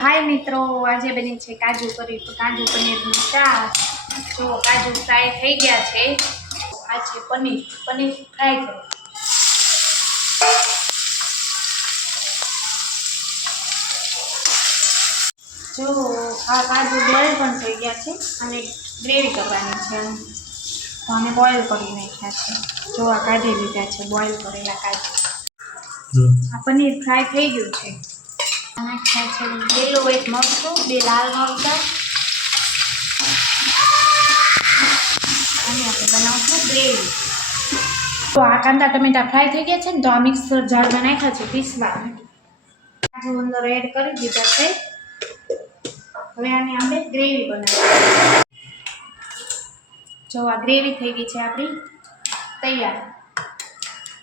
हाय मित्रों, आज बनी है काजू पनीर शाक। जो काजू फ्राय थई गया है। आज पनीर फ्राय करो। जो आ काजू बॉइल पण थई गया है अने ग्रेवी करवानी है। तो आने बॉइल करी नाख्या है। जो आ काढी लीधा है बॉइल करेला काजू। आ पनीर फ्राय थई गयुं है। नाख्या है લીલો એક મરચું, બે લાલ મરચાં અને આપણે બનાવશું ગ્રેવી। तो आ कांदा टमेटा फ्राय थई गया है। तो आ मिक्सर जार में नाख्या है पीसवा। काजू अंदर एड करी दीधा है। हवे आनी आपणे ग्रेवी बनावी। जो आ ग्रेवी थई गई है आपणी तैयार।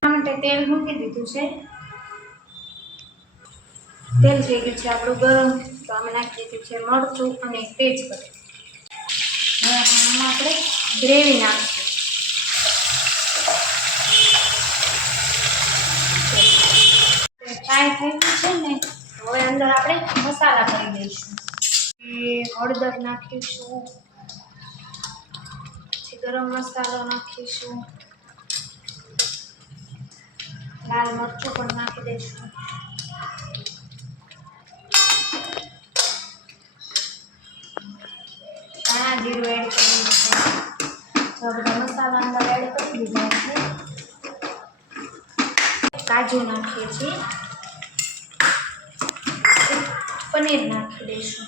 आ माटे तेल मूकी दीधुं छे। तेल थई गयुं छे आपणुं गरम। तो आमे नाखी दीधुं छे मरचुं अने तेजपत्ता। हवे आमां आपणे ग्रेवी नाखीશું। फ्राय थई गयुं छे ने हवे अंदर आपणे मसाला भरी दईશું। हळदर नाखीશું, પછી गरम मसालो नाखीશું, लाल मरचुं पण नाखी दईશું, धाणा जीरुं एड करी दईશું। तो बधा मसाला अंदर एड करी दीधा छे। काजू नाखीए छीए, पनीर नाखी दईશું।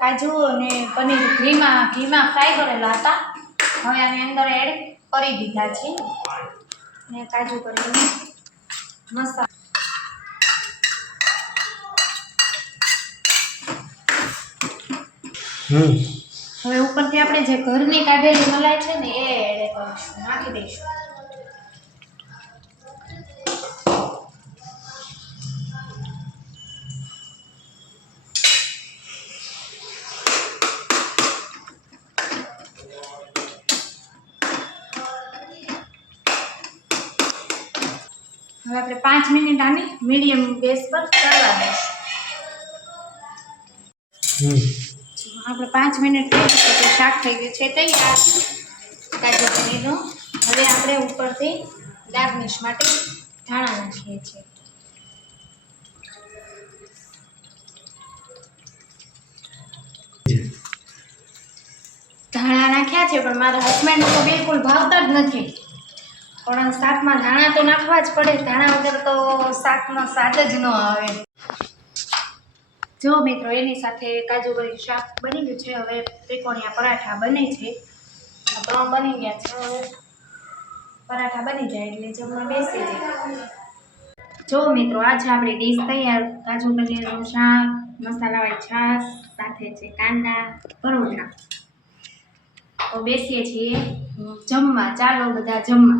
काजू ने पनीर घीमा फ्राय करेला हता। हवे आने अंदर एड करी दीधा छे ने काजू करीने मसाला। हवे उपरथी आपणे जे घरनी काढेली मलाई छे ने ए एड करीशुं, नाखी दईशुं। हवे आपणे 5 मिनिट आने मीडियम गैस पर तळवा दईशुं। આપણે 5 મિનિટ થઈ ગઈ તો શાક થઈ ગયું છે તૈયાર કાજુ પનીરનું। હવે આપણે ઉપરથી ગાર્નિશ માટે ધાણા નાખીએ છીએ। ધાણા નાખ્યા છે પણ મારા હસબન્ડને તો બિલકુલ ભાવતા જ નથી। પણ શાકમાં ધાણા તો નાખવા જ પડે। ધાણા વગર તો શાકનો સ્વાદ જ ન આવે। जो मित्रों एनी साथे काजू करी शाक बनी गयुं छे। हवे त्रिकोणिया पराठा बने छे। तो बनी गया छे। हवे पराठा बनी जाए એટલે જમવા બેસી જાય। जो मित्रों आज आपणी डिश तैयार। काजू पनीरનું શાક, મસાલાવાળી છાશ, સાથે છે કાંદા, પરોઠા। तो બેસીએ છીએ જમવા। ચાલો બધા જમવા।